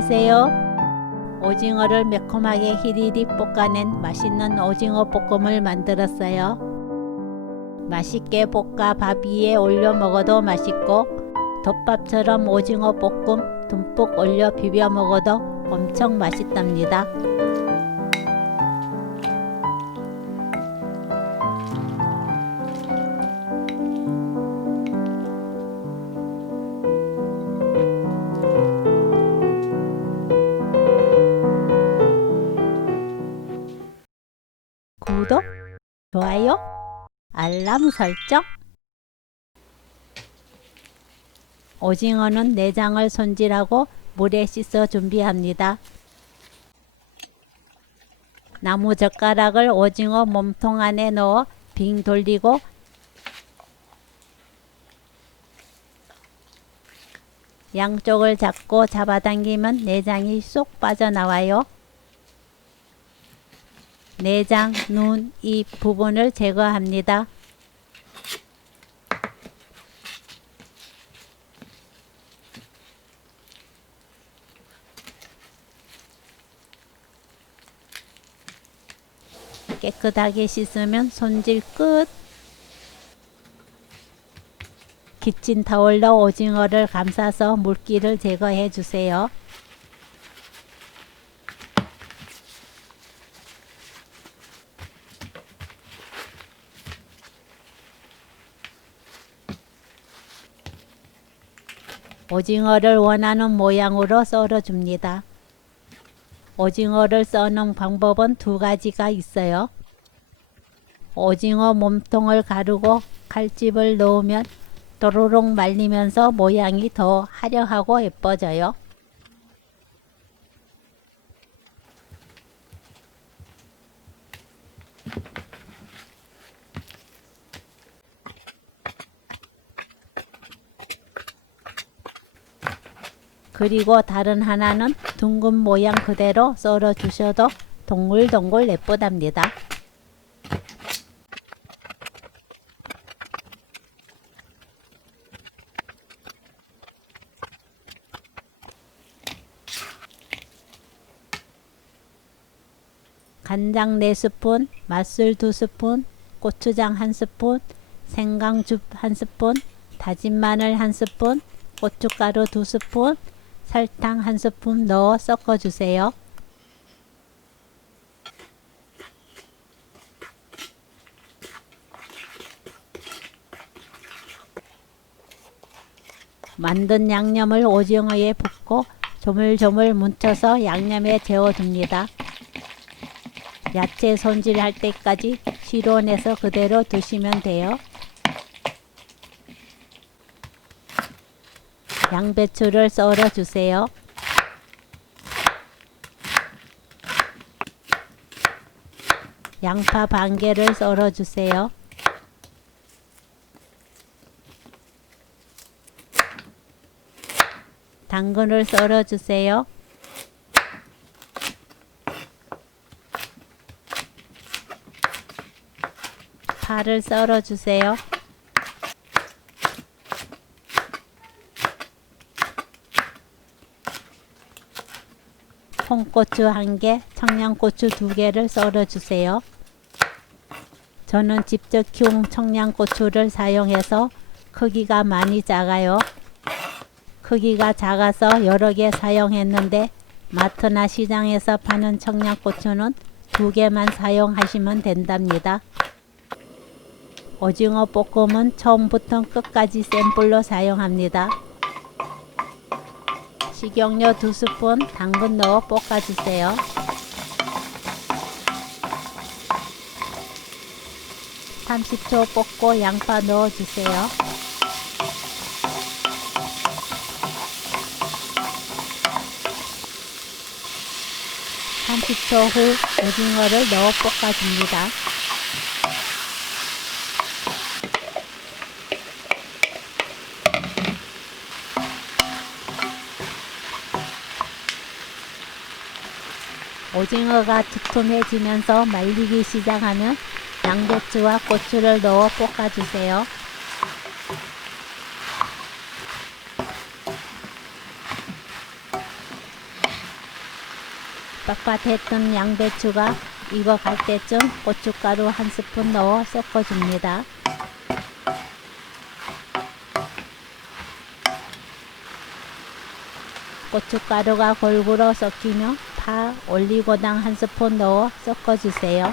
안녕하세요. 오징어를 매콤하게 히리릭 볶아낸 맛있는 오징어 볶음을 만들었어요. 맛있게 볶아 밥 위에 올려 먹어도 맛있고 덮밥처럼 오징어 볶음 듬뿍 올려 비벼 먹어도 엄청 맛있답니다. 구독, 좋아요, 알람 설정. 오징어는 내장을 손질하고 물에 씻어 준비합니다. 나무젓가락을 오징어 몸통 안에 넣어 빙 돌리고 양쪽을 잡고 잡아당기면 내장이 쏙 빠져나와요. 내장, 눈, 입 부분을 제거합니다. 깨끗하게 씻으면 손질 끝. 키친타올로 오징어를 감싸서 물기를 제거해 주세요. 오징어를 원하는 모양으로 썰어줍니다. 오징어를 써는 방법은 두 가지가 있어요. 오징어 몸통을 가르고 칼집을 넣으면 또르륵 말리면서 모양이 더 화려하고 예뻐져요. 그리고 다른 하나는 둥근 모양 그대로 썰어 주셔도 동글동글 예쁘답니다. 간장 4스푼, 맛술 2스푼, 고추장 1스푼, 생강즙 1스푼, 다진 마늘 1스푼, 고춧가루 2스푼, 설탕 1스푼 넣어 섞어주세요. 만든 양념을 오징어에 붓고 조물조물 뭉쳐서 양념에 재워둡니다. 야채 손질할 때까지 실온에서 그대로 두시면 돼요. 양배추를 썰어 주세요. 양파 반 개를 썰어 주세요. 당근을 썰어 주세요. 파를 썰어 주세요. 홍고추 1개, 청양고추 2개를 썰어 주세요. 저는 직접 키운 청양고추를 사용해서 크기가 많이 작아요. 크기가 작아서 여러 개 사용했는데 마트나 시장에서 파는 청양고추는 2개만 사용하시면 된답니다. 오징어 볶음은 처음부터 끝까지 센 불로 사용합니다. 식용유 2스푼, 당근 넣어 볶아주세요. (30초) 볶고 양파 넣어주세요. (30초) 후 오징어를 넣어 볶아줍니다. 오징어가 두툼해지면서 말리기 시작하면 양배추와 고추를 넣어 볶아주세요. 빳빳했던 양배추가 익어갈 때쯤 고춧가루 한 스푼 넣어 섞어줍니다. 고춧가루가 골고루 섞이며 파, 올리고당 한 스푼 넣어 섞어주세요.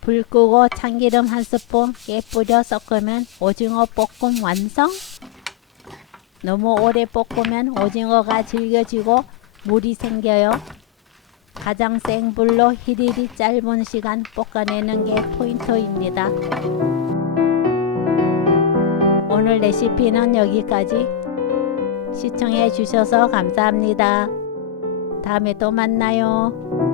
불 끄고 참기름 한 스푼 깨 뿌려 섞으면 오징어 볶음 완성! 너무 오래 볶으면 오징어가 질겨지고 물이 생겨요. 가장 센 불로 히리리 짧은 시간 볶아내는 게 포인트입니다. 오늘 레시피는 여기까지. 시청해 주셔서 감사합니다. 다음에 또 만나요.